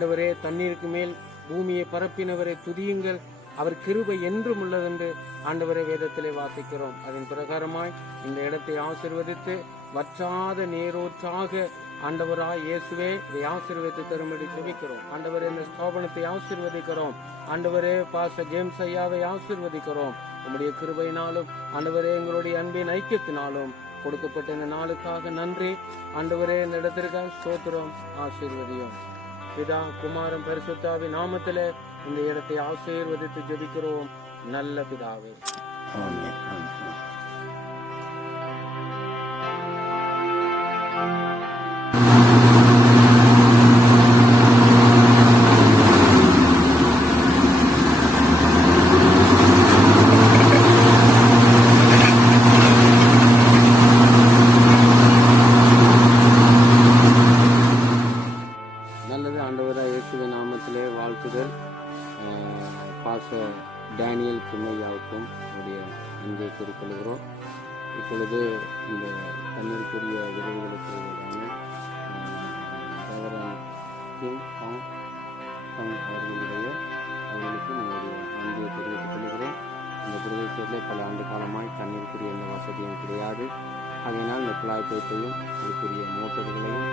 ஆண்டவரே, தண்ணீருக்கு மேல் பூமியை பரப்பினவரை துதியுங்கள், அவர் கிருபை என்றும் உள்ளதென்று ஆண்டவரே வேதத்திலே வாசிக்கிறோம். அதன் பிரகாரமாய் இந்த இடத்தை ஆசீர்வதித்து வற்றாத நீரூற்றாக ஆண்டவராய் இயேசுவே இதை ஆசீர்வதித்து தரும்படி ஜெபிக்கிறோம். ஆண்டவரே, இந்த ஸ்தாபனத்தை ஆசீர்வதிக்கிறோம். ஆண்டவரே, பாஸ்டர் ஜேம்ஸ் ஐயாவை ஆசீர்வதிக்கிறோம். உம்முடைய கிருபையினாலும் ஆண்டவரே எங்களுடைய அன்பின் ஐக்கியத்தினாலும் கொடுக்கப்பட்ட இந்த நாளுக்காக நன்றி. ஆண்டவரே, இந்த இடத்திற்காக ஸ்தோத்திரம், ஆசீர்வதியும். பிதா குமாரன் பரிசுத்தாவின் நாமத்திலே இந்த இடத்தை ஆசீர்வதித்து ஜெபிக்கிறோம் நல்ல பிதாவே. ஆமென். நல்லது. ஆண்டவராய் இயேசுவின் நாமத்திலே வாழ்த்துதல். பாஸ்டர் டேனியல் சின்னையாவுக்கும் உடைய அன்பை குறிப்பிடுகிறோம். இப்பொழுது இந்த தண்ணீருக்குரிய விருதுகளுக்கு அவர்களுக்கு நம்முடைய அன்பை தெரிவித்துக் கொள்கிறேன். இந்த பிரதேசத்திலே பல ஆண்டு காலமாய் தண்ணீருக்குரிய எந்த வசதியும் கிடையாது. அதனால் இந்த குழாய் பைப்பையும் அதுக்குரிய மோட்டர்களையும்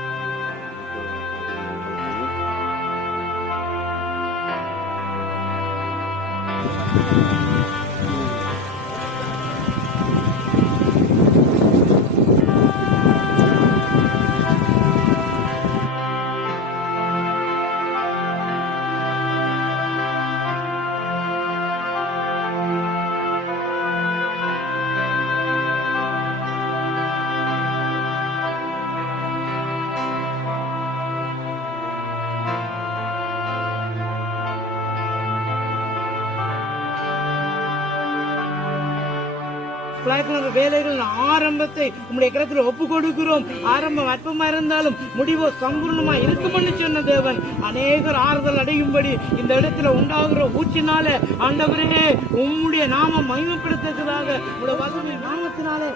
வேலைகள் ஆரம்பத்தை உங்களுடைய கரத்தில் ஒப்பு கொடுக்கிறோம். ஆரம்பம் அற்பமா இருந்தாலும் முடிவோ சம்பூர்ணமா இருக்கும்னு சொன்ன தேவன் அநேகர் ஆறுதல் அடையும்படி இந்த இடத்துல உண்டாகிற ஊற்றினால ஆண்டவரே உம்முடைய நாமம் மகிமைப்படுத்துவதாக உங்களுடைய வசதி நாமத்தினாலே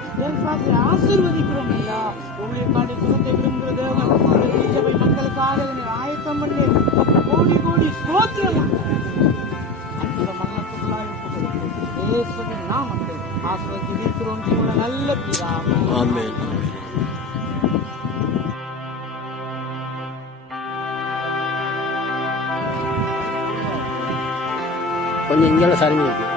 ஆசீர்வதிக்கிறோம். ஐயா, உங்களுடைய காட்டி சுகத்தை விரும்புகிற தேவன் சபை மக்களுக்காக ஆயத்தம் பண்ணி கோடி கோடி ஸ்தோத்திரம் அந்த மரணத்துக்குள்ளாய் இயேசுவின் நாமத்தில் ஆசீர்வதிக்கிறோம் நல்ல பிதாவே. ஆமென். கொஞ்சம் இங்கே சரிங்க இருக்கு.